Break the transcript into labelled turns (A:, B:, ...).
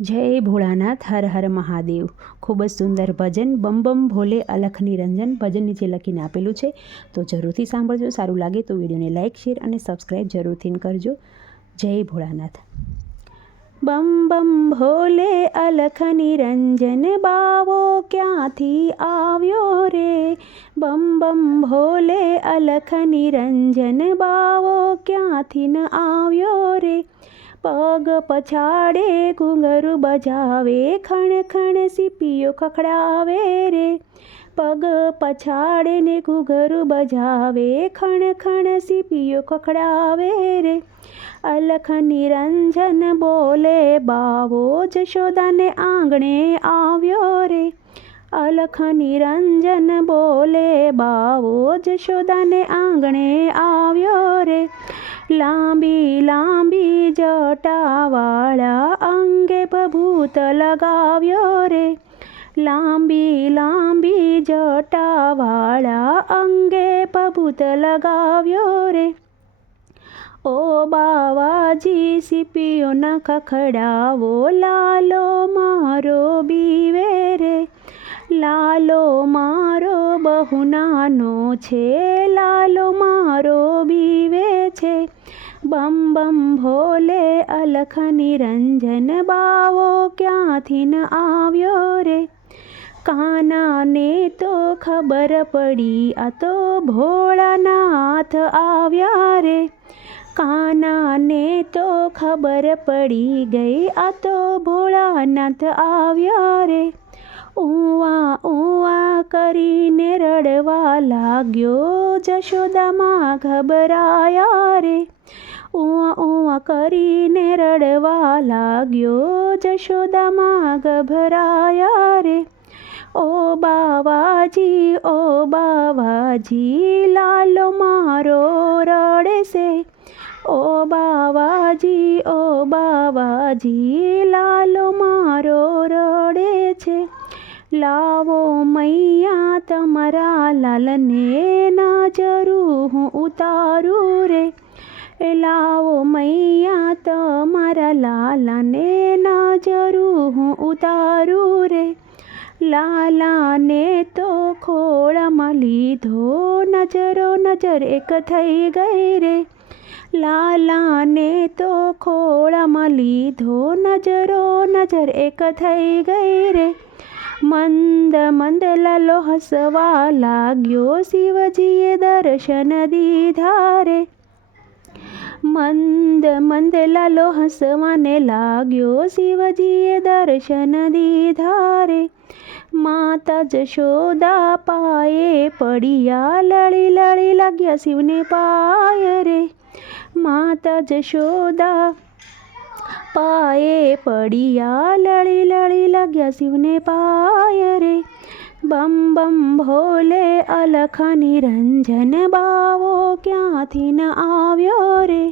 A: જય ભોળાનાથ, હર હર મહાદેવ. ખૂબ જ સુંદર ભજન, બમ બમ ભોલે અલખ નિરંજન ભજન નીચે લખીને આપેલું છે. તો જરૂરથી સાંભળજો, સારું લાગે તો વિડીયોને લાઇક શેર અને સબસ્ક્રાઈબ જરૂરથી કરજો. જય ભોળાનાથ. બમ બમ ભોલે અલખ નિરંજન બાવો ક્યાંથી આવ્યો રે? બમ બમ ભોલે અલખ નિરંજન બાવો ક્યાંથી ન આવ્યો રે? પગ પછાડે ઘૂંઘરું બજાવે, ખણ ખણ સીપીઓ ખખડાવે રે. પગ પછાડે ને ઘૂંઘરું બજાવે, ખણ ખણ સીપીઓ ખખડાવે રે. અલખ નિરંજન બોલે, બાવો જશોદાને આંગણે આવ્યો રે. અલખ નિરંજન બોલે બાવો જશોદાને આંગણે આવ્યો રે લાંબી લાંબી જટાવાળા અંગે ભભૂત લગાવ્યો રે લાંબી લાંબી જટાવાળા અંગે ભભૂત લગાવ્યો રે ઓ બાવાજી સીપીઓ ન ખખડાવો લાલો મારો બીવે લાલો મારો બહુ નાનો છે, લાલો મારો બીવે છે. બમ બમ ભોલે અલખ નિરંજન બાવો ક્યાંથી ન આવ્યો રે? કાનાને તો ખબર પડી, આ તો ભોળાનાથ આવ્યા રે. કાનાને તો ખબર પડી ગઈ, આ તો ભોળાનાથ આવ્યા રે. ઉવા ઉવા કરીને રડવા લાગ્યો જશોદામાં ગભરાયા રે. ઉવા ઉવા કરીને રડવા લાગ્યો જશોદામાં ગભરાયા રે. ઓ બાવાજી ઓ બાવાજી, લાલો મારો રડે છે ઓ બાવાજી ઓ બાવાજી, લાલો તમારા ના નજરું હું ઉતારું રે એ લાવો મૈયા તમારા લાલાને નજરું હું ઉતારું રે લાલાને તો ખોળામાં લીધો નજરો નજર એક થઈ ગઈ રે લાલાને તો ખોળામાં લીધો નજરો નજર એક થઈ ગઈ રે મંદ મંદ લાલો હસવા લાગ્યો શિવજીએ દર્શન દીધા રે મંદ મંદ લાલો હસવાને લાગ્યો શિવજીએ દર્શન દીધા રે માતા જશોદા પાયે પડિયા લળી લળી લાગ્યા શિવને પાય રે માતા જશોદા પાયે પડ્યા લળી લળી લાગ્યા શિવને પાય રે. બમ બમ ભોલે અલખ નિરંજન બાવો ક્યાંથી ન આવ્યો રે?